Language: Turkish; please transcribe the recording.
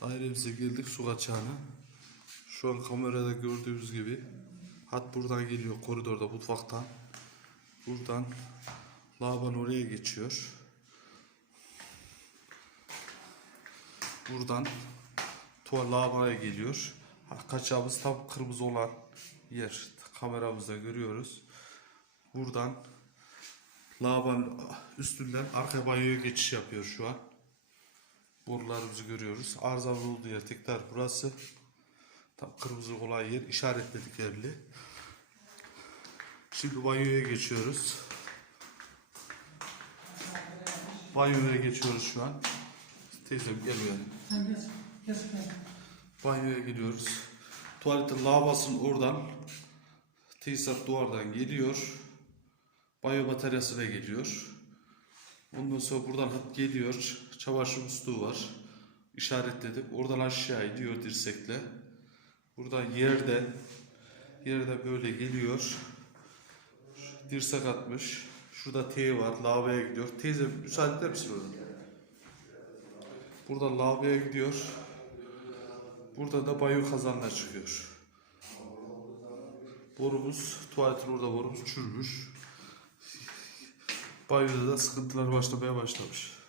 Dairemize geldik su kaçağına. Şu an kamerada gördüğünüz gibi hat buradan geliyor koridorda mutfaktan. Buradan lavan oraya geçiyor. Buradan tuval lavabaya geliyor. Kaçağımız tam kırmızı olan yer. Kameramızda görüyoruz. Buradan lavabonun üstünden arka banyoya geçiş yapıyor şu an. Borularımızı görüyoruz. Arızalı olduğu yer tekrar burası. Tam kırmızı olan yer işaretledik yerli. Şimdi banyoya geçiyoruz. Banyoya geçiyoruz şu an. Teyzem gel. Banyoya gidiyoruz. Tuvaletin lavabasının oradan tesisat duvardan geliyor. Banyo bataryasına geliyor. Ondan sonra buradan hat geliyor. Çamaşır musluğu var. İşaretledik. Oradan aşağı iniyor dirsekle. Buradan yerde yerde böyle geliyor. Dirsek atmış. Şurada T var. Lavaboya gidiyor. Teyze müsaade eder misin orada? Buradan lavaboya gidiyor. Burada da banyo kazanına çıkıyor. Borumuz, tuvaletin orada borumuz çürümüş. Banyoda da sıkıntılar başlamaya başlamış.